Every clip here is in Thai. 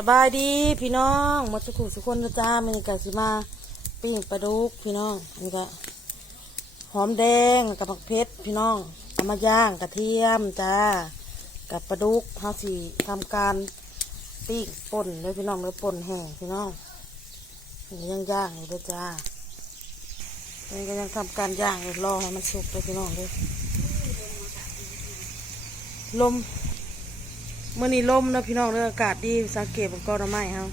สบายดีพี่น้องมดสุขุสุคนนะจ้ามันกะสิมาปิ้งปลาดุกพี่น้องอันนี้ก็หอมแดงกับผักเพชรพี่น้องเอามาย่างกระเทียมจ้ากับปลาดุกเฮาสิทำการปิ้งป่นเลยพี่น้องเลยป่นแห้งพี่น้องนนี้ยังย่างอยู่เลยจ้าอันก็ยังทำการย่างอยู่รอให้มันสุกเลยพี่น้องเลยลม มื่อนี้ลมนะพี่น้องเรื่องอากาศดีสังเกตบนก้อนหน่อไม้เฮา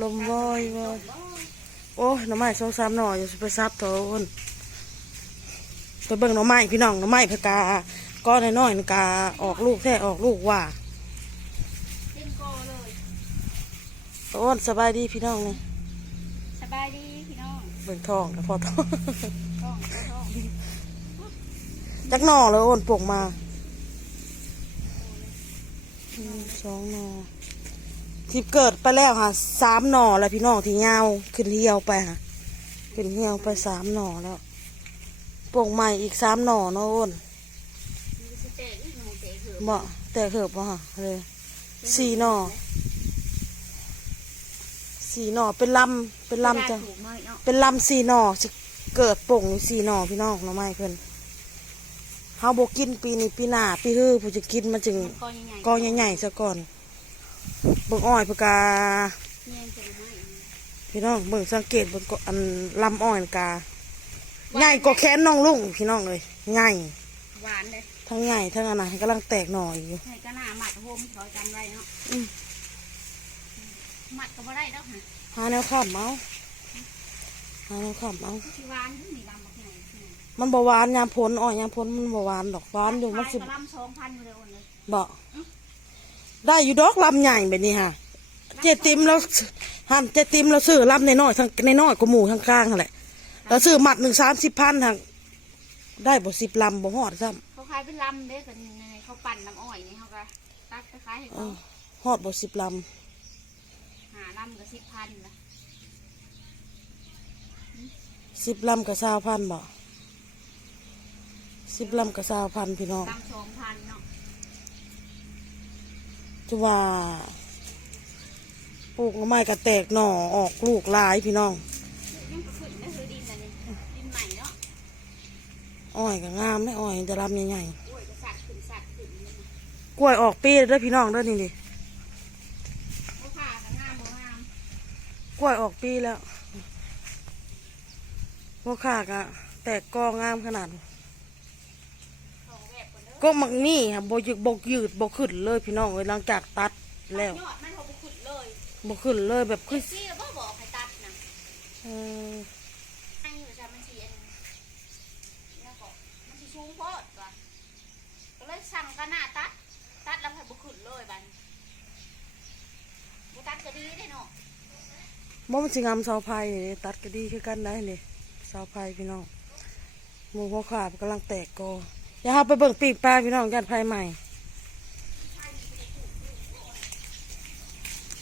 ลมวอยวอยโอ้ยหน่อไม้สองสามหน่ออย่าสิไปซับโถนไปเบิ่งหน่อไม้พี่น้องหน่อไม้พะกาก้อนน้อยๆนี่กาออกลูกแท้ออกลูกว่าเล่นโกเลยโอ้นสบายดีพี่น้องนี่สบายดีพี่น้องเบิ่งทองแล้วพอทองท้องท้องจักหน่อเลยโอ้นปลูกมาหนึ่ง สองหน่อที่เกิดไปแล้วค่ะสามหน่อแล้วพี่น้องที่เงาวขึ้นเหี่ยวไปค่ะขึ้นเหี่ยวไปสามหน่อแล้วปลูกใหม่อีกสามหน่อเนาะโอ้นมีสเตะอีกหนูเตะเถื่อบ่แต่เหิบบ่ค่ะเลยสี่หน่อสี่หน่อเป็นลำเป็นลำจ้ะถูกไหมเนาะเป็นลำสี่หน่อสิเกิดป่งอยู่สี่หน่อพี่น้องหน่อไม้เพิ่น เฮาบ่กินปีนี้ปีหน้าปีฮื้อผู้จะกินมันจึงมันกอใหญ่ๆกองใหญ่ๆซะก่อนเบิ่งอ้อยปากกาเนียนจะไม่พี่น้องเบิ่งสังเกตเบิ่งก็อันลำอ้อยกาใหญ่กว่าแขนน้องลุงพี่น้องเลยใหญ่หวานเลยทั้งใหญ่ทั้งอันนั้นกำลังแตกหน่ออยู่ให้ก็หน้าหมัดโฮมเขาจำไว้เนาะอืมหมัดก็บ่ได้แล้วค่ะหาแนวข้ามเอาหาแนวข้ามเอาที่หวานที่มีลำ มันบ่หวานยามพ้นอ้อยยามพ้นมันบ่หวานดอกหวานอยู่มันสิขายกระลำสองพันเลยโอนเลยบ่ได้อยู่ดอกลำใหญ่แบบนี้ค่ะเจติมแล้วหันเจติมเราซื้อลำในน้อยๆทั้งในน้อยๆก็หมู่ทั้งกลางนั่นแหละเราซื้อหมัดหนึ่งสามสิบพันทางได้บ่สิบลำบ่ฮอดซ้เขาขายเป็นลำเด้กันเขาปั่นน้ำอ้อยนี่เขาก็ตักไปขายให้ำเอเขาอฮอดบ่สิบลหาลำก็สิบพันละำสิบลำกับสาวพันบ่ สิบลำกับสาวพันพี่น้องลำสองพันเนาะจะว่าปลูกหน่อไม้ก็แตกหน่อออกลูกหลายพี่น้องยังก็ขึ้นนะคือดินอันนี้ดินใหม่เนาะอ้อยก็งามไม่อ้อยจะลำใหญ่โอ้ยก็สัตว์ขึ้นสัตว์ขึ้นนี่นะๆกล้วยออกปีแล้วเด้อพี่น้องเด้อนี่ดิเขาผ่ากันงามบ่งามกล้วยออกปีแล้วพวกข้ากะแตกกองามขนาด ของแวบคนเด้อ ก็มักนี่ค่ะบยืดบกยืดบกขึ้นเลยพี่น้องเลยหลังจากตัดแล้วยอดมันเขาบ่ขึ้นเลยบกขึ้นเลยแบบเอขึ้นฟซีแล้วบ่บอกให้ตัดนะเออให้อยู่จะมันสิอันเนี่ยก็มันสิสูงโพดว่ะก็เลยสั่งกันหน้าตัด ตัดแล้วให้บ่ขึ้นเลยบัดนี้บ่ตัดก็ดีได้เนาะบ่มันสิงามเสาไผ่นี่ตัดก็ดีคือกันได้นี่เสาไผ่พี่น้องหมูหัวขาบกำลังแตกกอ อย่าหาไปเบิ่งปีกปลาพี่น้องยันไผ่ใหม่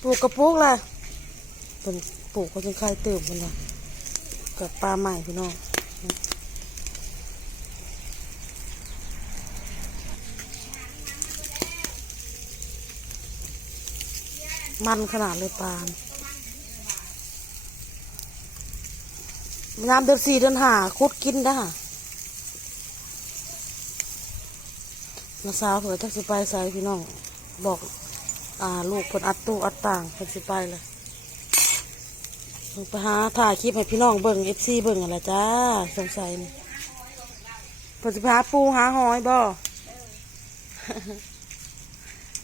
ปลูกกระปุกล่ะเป็นปลูกเขาจนคายเติมคนละกับปลาใหม่พี่น้องมันขนาดเลยปลายามเดือนสี่เดือนห้าคุดกินได้ค่ะ นาสาวเผื่อจักสิไปใส่พี่น้องบอก อ่าลูกเพิ่นอัดตู้อัดต่างเพิ่นสิไปเลยลงไปหาถ่ายคลิปให้พี่น้องเบิ่งเอฟซีเบิ่งอะไรจ้าสงสัยนี่เพิ่นสิไปหาปูหาหอยบ่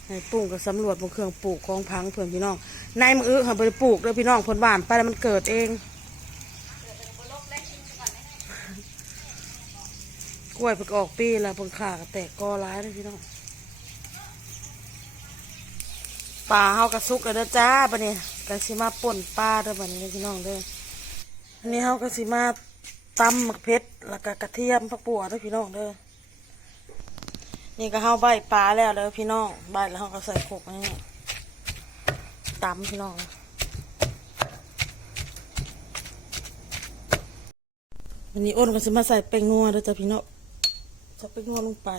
ให้ปลูกกับสำรวจบนเครื่องปลูกของพังเพื่อนพี่น้องในมืออื้อค่ะไปปลูกเลยพี่น้องผลบานไปแล้วมันเกิดเอง กล้วยเพิ่งออกปีแล้วเพิ่งขาก็แตกกอร้ายเลยพี่น้องป่าเฮากระซุกเลยเด้อจ้าปะเนี่ยกะสิมาป่นปลาเด้อปะเนี่ยพี่น้องเด้ออันนี้เฮากะสิมาตำหมักเพชรแล้วก็กระเทียมผักปัวเด้อพี่น้องเด้อนี่ก็เฮาใบปลาแล้วเด้อพี่น้องใบแล้วเฮาก็ใส่ขกนี่ตำพี่น้องวันนี้อ้นก็สิมาใส่แป้งนัวเด้อจ้าพี่น้อง ใส่แป้งนัวลงไป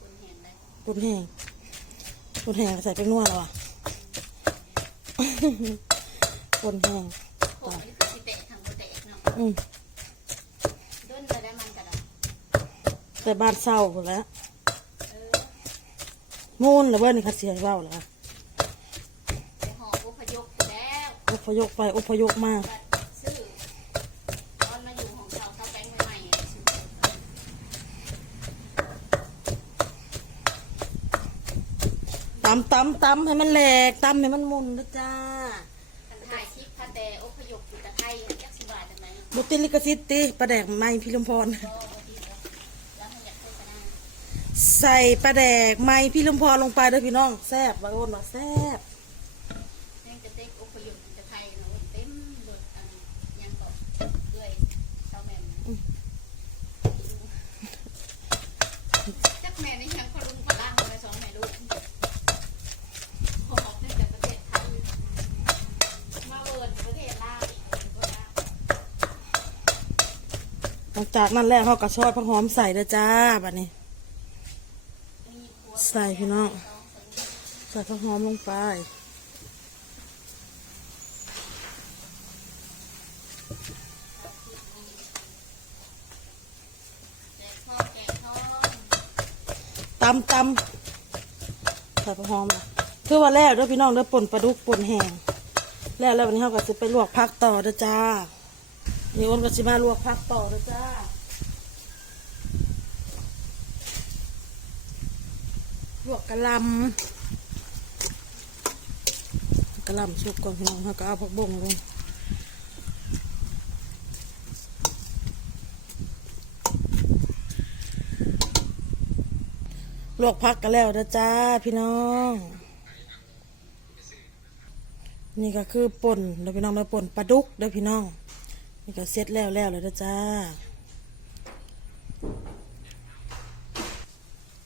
คนเห็นเลยปุ่นแห้งคนแห้งใส่เป็นนัวแล้วอะคนแห้งโอ้ยคือสิเตะทางบ่เตะเนาะอืมด้นไปได้มันก็ได้แต่บ้านเศร้าหมดแล้วเออมูนแล้วเบิ้ลนี่คัดเสียเบ้าแล้วไปหออพยพแล้วอพยพไปอพยพมาบัดซื้อตอนมาอยู่ของเราเขาแบงค์ใหม่ๆซื้อ ตำตำตำให้มันแหลกตำให้มันมุนนะจ้าคันถ่ายคลิปคันแต่อพยพอยู่ตะไคร้ยักษ์สิบาทจังไหนเนาะบุติลิกสิทธิ์ติประแดกไม้พิลมพรก็บ่ดีแล้วแล้วมันอยากโฆษณาใส่ปลาแดกไม้พี่ลมพรลงไปเด้อพี่น้องแซ่บว่าโอนว่าแซ่บ แม่งจะเต็กอพยพอยู่ตะไคร้เนาะเต็มรถอันยังก็เอื้อยเจ้าแม่มจักแม่นี่ยังพลุงพลังไปสองแม่ลูกหอบในจากประเทศไทยมาเวิร์นประเทศลาวอีกก็ได้ หลัง จากนั้นแล้วเขาก็ซอยผักหอมใส่เด้อจ้าบัดนี้ ใส่พี่น้องใส่ผักหอมลงไปตำตำใส่ผักหอมนะคือว่าแล้วเด้อพี่น้องเด้อป่นปลาดุกป่นแห้งแล้วแล้ววันนี้เขาก็จะไปลวกผักต่อเด้อจ้า นี่อ้นก็สิมาลวกผักต่อเด้อจ้าลวกกะลำกะลำสุกก่อนพี่น้องเขาก็เอาผักบงลงลวกผักกันแล้วนะจ้าพี่น้อง นี่ก็คือป่นเดี๋ยวพี่น้องมาป่นปลาดุกเดี๋ยวพี่น้อง นี่ก็เสร็จแล้วแล้วเลยนะจ้า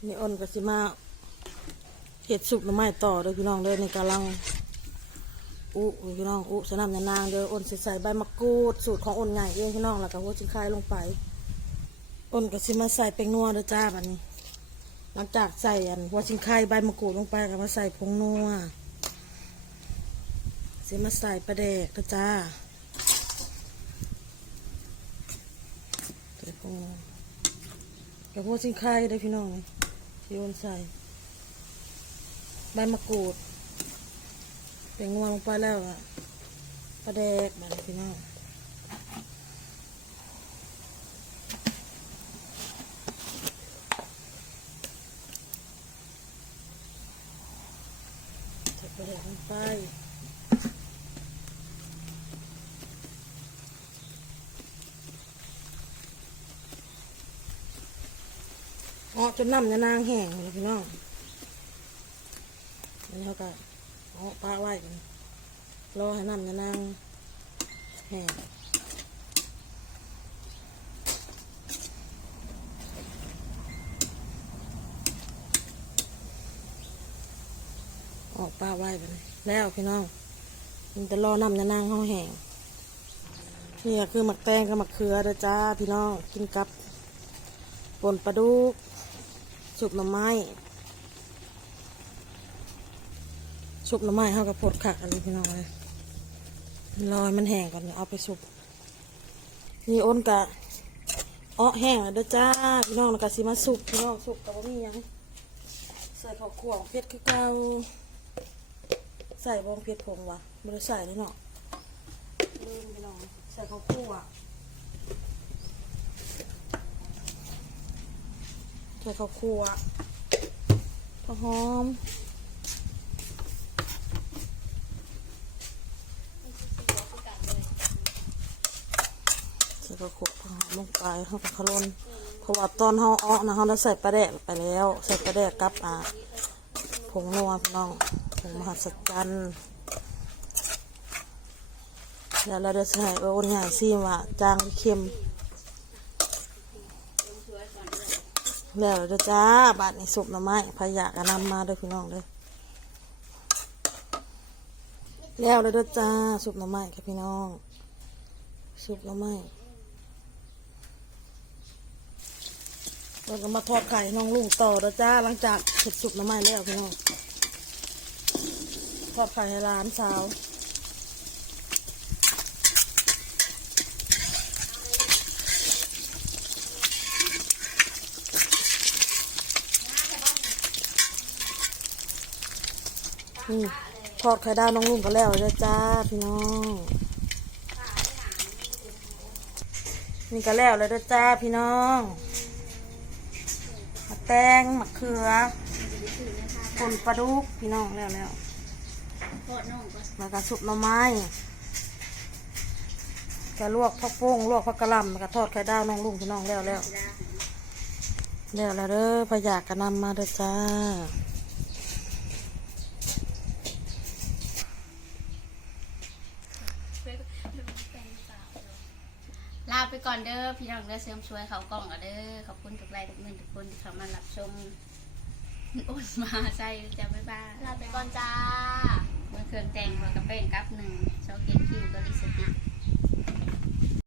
นี่อ้นก็สิมาเห็ดสุกหน่อไม้ต่อเด้อพี่น้องเด้อนี่กำลังอุพี่น้องอุสนามยานางเด้ออ้นสิใส่ใบมะกรูดสูตรของอ้นใหญ่เองพี่น้องแล้วก็หัวชิงคายลงไปอ้นก็สิมาใส่เป็นนัวเด้อจ้าบัดนี้ หลังจากใส่อันหัวชิงคายใบมะกรูดลงไปก็มาใส่ผงนัวสิมาใส่ปลาแดกเด้อจ้า ใส่ผงนัวกับหัวชิงคายเด้พี่น้องที่อ้นใส่ ใบมะกรูดเป็นงวลงไปแล้วอะปลาแดกแบบพี่น้องใส่ปลาแดกลงไป อ๋อจนน้ำจะนางแห้งเลยพี่น้องอันนี้เขาก็เอาปลาไว้กันรอให้น้ำยานางแห้งออกปลาไว้ไปแล้วพี่น้องมันจะรอน้ำยานางเขาแห้งนี่คือหมักแตงกับหมักเขือเดจ้าพี่น้องกินกับป่นปลาดุก สุกหน่อไม้ชุบหน้ำไม้เข้ากับผดขักอะไรพี่น้องเลยรอให้มันแห้งก่อนเดี๋ยเอาไปชุบนี่อ้นกะอ้อแห้งแล้วเด้อจ้าพี่น้องกะสิมาสุกพี่น้องสุกกับว่ามียังใส่ข้าวคั่วงเพชรคือเก่าใส่บองเพชรผงวะไม่ได้ใส่เลยเนาะลืมพี่น้องใส่ข้าวคั่ว ใส่ข้าวคั่วข้าวหอมใส่กระโขกผักหอมลงไปเขาก็ขลนเพราะว่าตอนเขาเอนะเขาได้ใส่ปลาแดกไปแล้ว ใส่ปลาแดกกับอ่าผงนัวพี่น้องผงมหัศจรรย์แล้วเราจะใส่เออโอนใหญ่ซีมว่าจางเค็ม แล้วเด้อจ้าบาดนี้สุกหน่อไม้พายากนำมาเด้อพี่น้องเด้อแล้วเด้อจ้าสุกหน่อไม้ค่ะพี่น้อง สุกแล้วไหมเราก็มาทอดไข่น้องลุงต่อแล้วจ้าหลังจากเสร็จสุกแล้วไหมแล้วพี่น้องทอดไข่ให้ร้านสาว นี่ทอดไข่ดาวน้องลุงก็แล้วลยจ้าพี่น้อง นี่ก็แล้วเลยเด้อจ้าพี่น้องมะแตงมะเขือผลปลาดุกพี่น้องแล้วแล้วโคตรน้องก็แล้วก็สุกหน่อไม้ก็ลวกผักโป่งลวกผักกะหล่ำก็ทอดไข่ดาวน้องลุงพี่น้องแล้วแล้วแล้วแล้วเด้อพยากกะนำมาเด้อจ้าาไปก่อนเด้อพี่น้องเด้อเสริมช่วยเขากล่องอะเด้อขอบคุณทุกไลน์ทุกเงินทุกคนที่เขามารับชมอุ่นมาใส่จะบ๊ายบายลาไปก่อนจ้าเมื่อคืองแต่งหัวกระเป้งกับหนึ่งชว์เกตคิวก็ลิสนะ